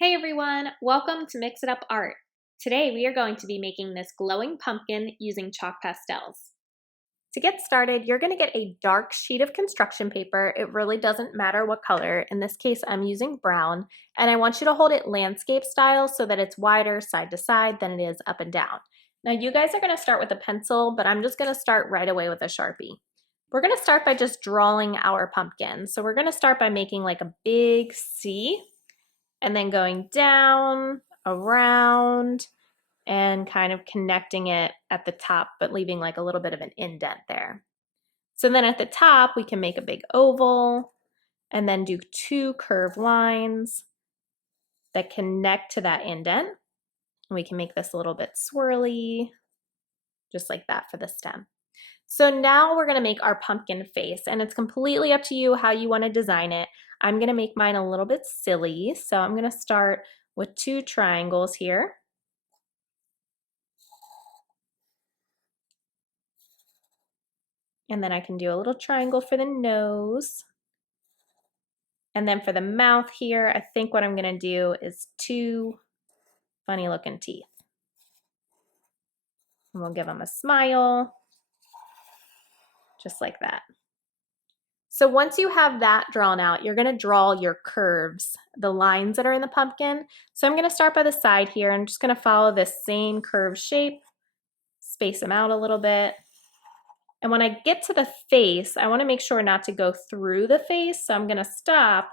Hey everyone, welcome to Mix It Up Art. Today we are going to be making this glowing pumpkin using chalk pastels. To get started, you're going to get a dark sheet of construction paper. It really doesn't matter what color. In this case, I'm using brown, and I want you to hold it landscape style so that it's wider side to side than it is up and down. Now you guys are going to start with a pencil, but I'm just going to start right away with a Sharpie. We're going to start by just drawing our pumpkin. So we're going to start by making like a big C, and then going down, around, and kind of connecting it at the top, but leaving like a little bit of an indent there. So then at the top, we can make a big oval and then do two curved lines that connect to that indent. And we can make this a little bit swirly, just like that for the stem. So now we're gonna make our pumpkin face, and it's completely up to you how you wanna design it. I'm gonna make mine a little bit silly, so I'm gonna start with two triangles here. And then I can do a little triangle for the nose. And then for the mouth here, I think what I'm gonna do is two funny looking teeth. And we'll give them a smile, just like that. So once you have that drawn out, you're gonna draw your curves, the lines that are in the pumpkin. So I'm gonna start by the side here. I'm just gonna follow this same curved shape, space them out a little bit. And when I get to the face, I wanna make sure not to go through the face. So I'm gonna stop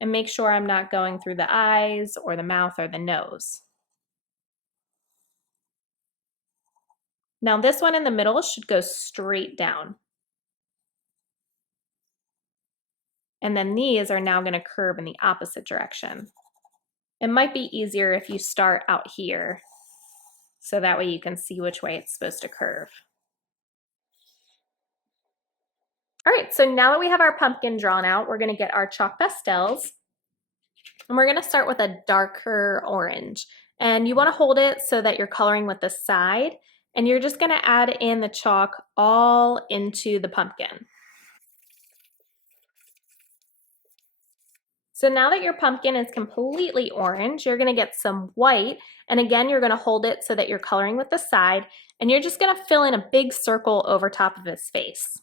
and make sure I'm not going through the eyes or the mouth or the nose. Now this one in the middle should go straight down. And then these are now gonna curve in the opposite direction. It might be easier if you start out here, so that way you can see which way it's supposed to curve. All right, so now that we have our pumpkin drawn out, we're gonna get our chalk pastels, and we're gonna start with a darker orange. And you wanna hold it so that you're coloring with the side, and you're just gonna add in the chalk all into the pumpkin. So now that your pumpkin is completely orange, you're gonna get some white, and again, you're gonna hold it so that you're coloring with the side, and you're just gonna fill in a big circle over top of his face.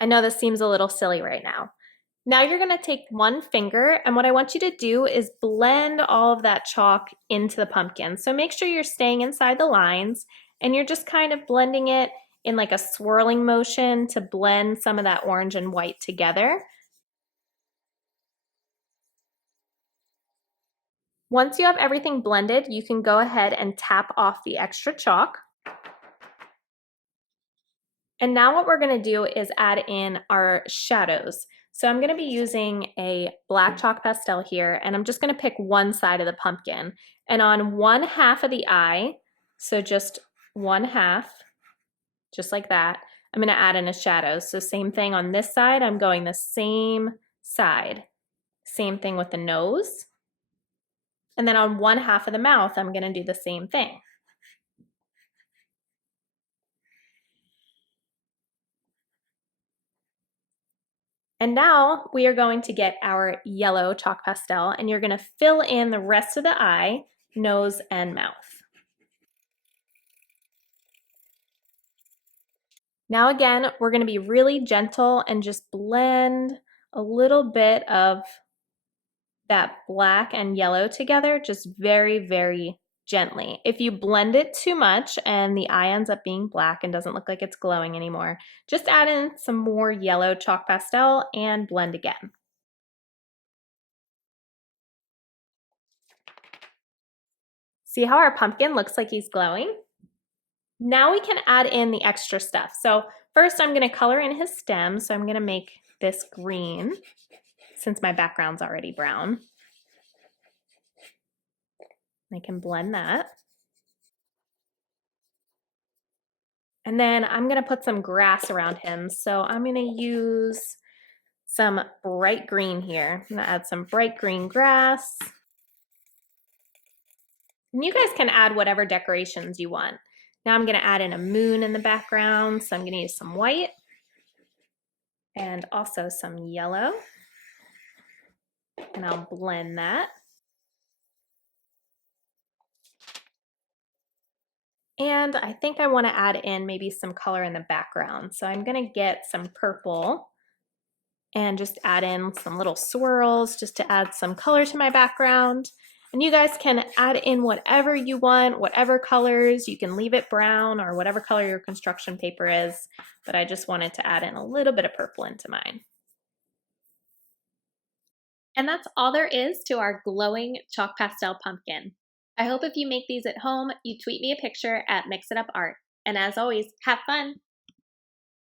I know this seems a little silly right now. Now you're gonna take one finger, and what I want you to do is blend all of that chalk into the pumpkin. So make sure you're staying inside the lines, and you're just kind of blending it in like a swirling motion to blend some of that orange and white together. Once you have everything blended, you can go ahead and tap off the extra chalk. And now what we're gonna do is add in our shadows. So I'm gonna be using a black chalk pastel here, and I'm just gonna pick one side of the pumpkin. And on one half of the eye, so just one half, just like that, I'm gonna add in a shadow. So same thing on this side, I'm going the same side. Same thing with the nose. And then on one half of the mouth, I'm gonna do the same thing. And now we are going to get our yellow chalk pastel, and you're gonna fill in the rest of the eye, nose, and mouth. Now again, we're gonna be really gentle and just blend a little bit of that black and yellow together, just very, very gently. If you blend it too much and the eye ends up being black and doesn't look like it's glowing anymore, just add in some more yellow chalk pastel and blend again. See how our pumpkin looks like he's glowing? Now we can add in the extra stuff. So first I'm gonna color in his stem. So I'm gonna make this green since my background's already brown. I can blend that. And then I'm gonna put some grass around him. So I'm gonna use some bright green here. I'm gonna add some bright green grass. And you guys can add whatever decorations you want. Now I'm gonna add in a moon in the background. So I'm gonna use some white. and also some yellow. And I'll blend that. And I think I want to add in maybe some color in the background. So I'm going to get some purple and just add in some little swirls just to add some color to my background. And you guys can add in whatever you want, whatever colors. You can leave it brown or whatever color your construction paper is, but I just wanted to add in a little bit of purple into mine. And that's all there is to our glowing chalk pastel pumpkin. I hope if you make these at home, you tweet me a picture at Mix It Up Art. And as always, have fun!